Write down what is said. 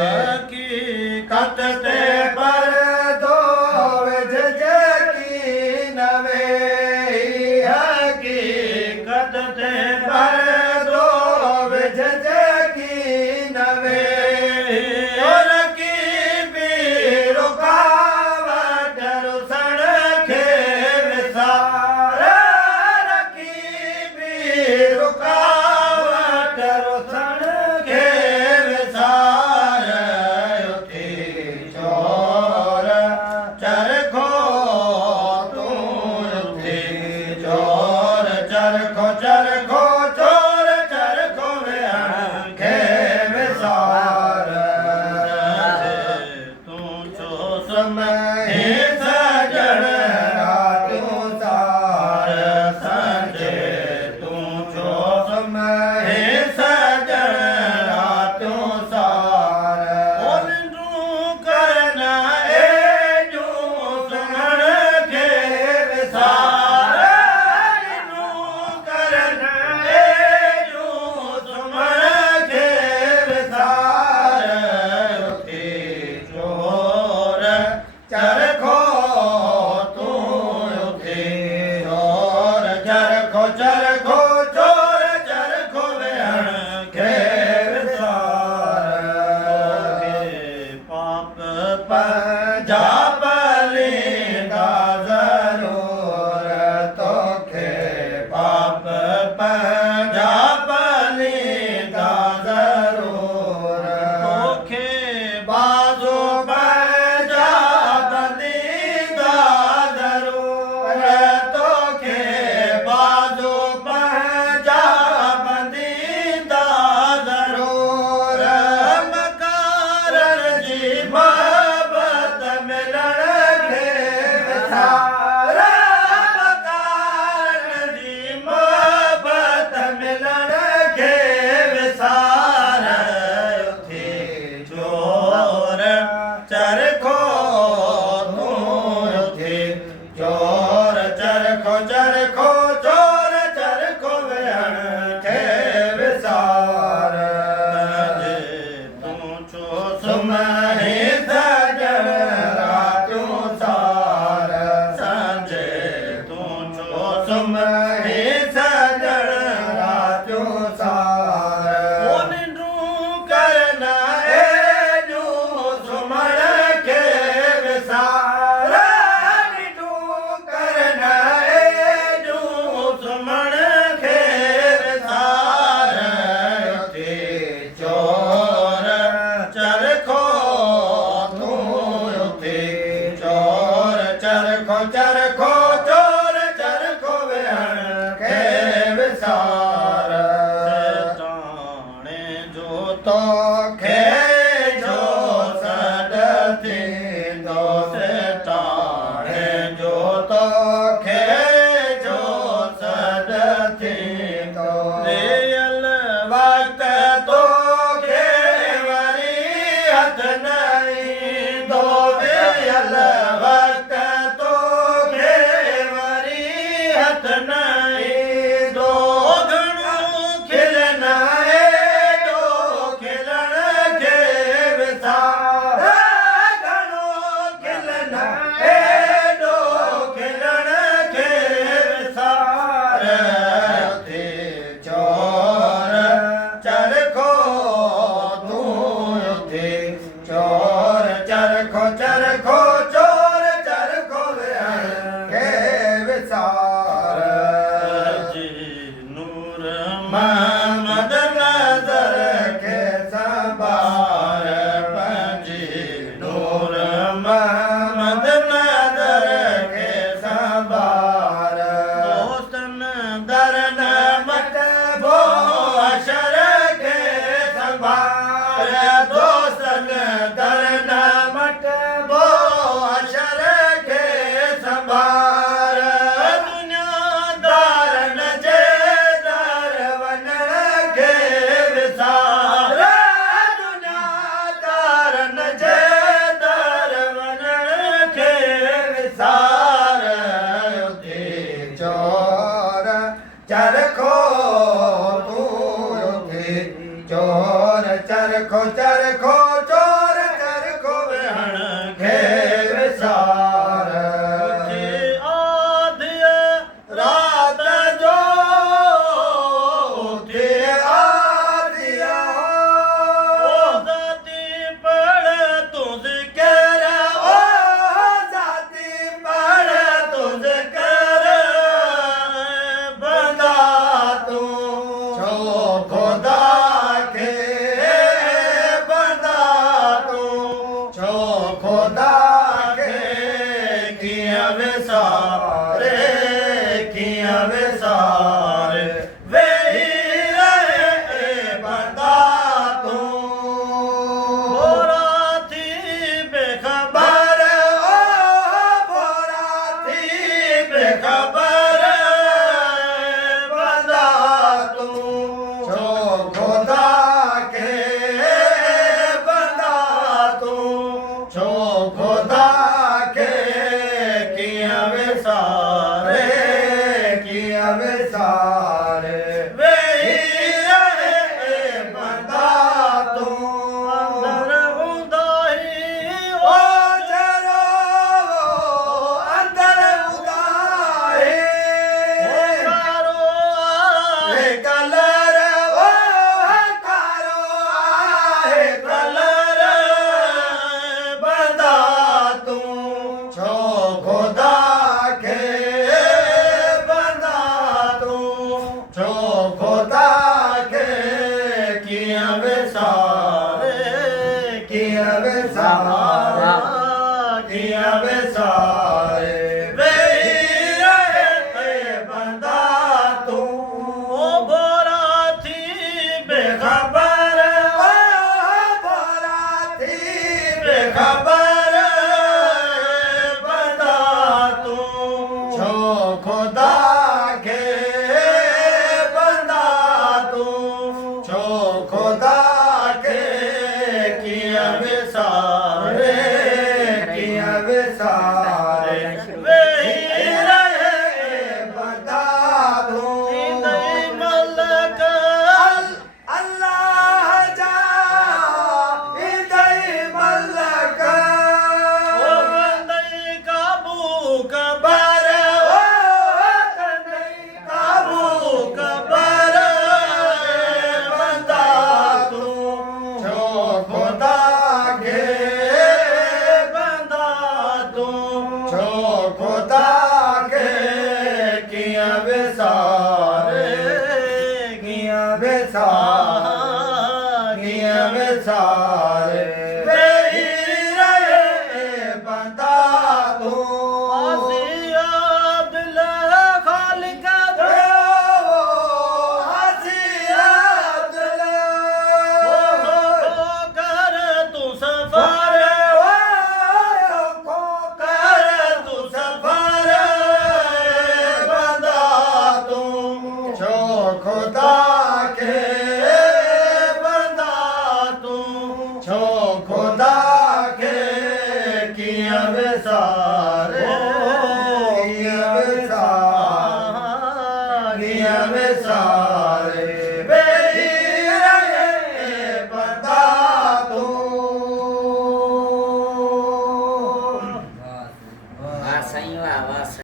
हकीकत ते पर दो विझ की नवे हकीकत ते पर दो विझ की नवे चरखो चरखो चरखो चोर चरखो वेहण खे विसार आधिया रात जो उठे आदिया जाती पड़ तुझ कर ओ जाति पड़ तुझ कर बंदा तू छो खुदा के बंदा तू छो खुदा के किया विसारे वे ही रहे बंदा तू बोरा थी बेखबर खबर ओ बोरा थी बेखबर बंदा तू छो खुदा के बंदा तू छो खुदा के किया विसारे वे ही रहे बंदा तू अंदर हुंदा ही ओ जरो अंदर उदाए कारो हे कलर ओ कारो आहे कलर बंदा तू छो खुदा के बंदा तू छो खुदा के किया विसारे किया विसारे वे ही रहे बंदा तू ओ बोरा थी बेखबर बोरा थी बेखबर बंदा तू छो खुदा के बंदा तू छो खुदा के किया विसारे वे ही रहे बंदा तू नहीं मलक अल्लाह जा इदई मलक ओ बंदई काबू कबर बर ओ कन्हई काबू कबर बंदा तू छो खुदा के बंदा तू छो खुदा के किया विसारे वे ही रहे बंदा तू आसिया दिल खालिक कर तू सफर खुदा के बंदा तू छो खुदा के किया विसारे किया विसारे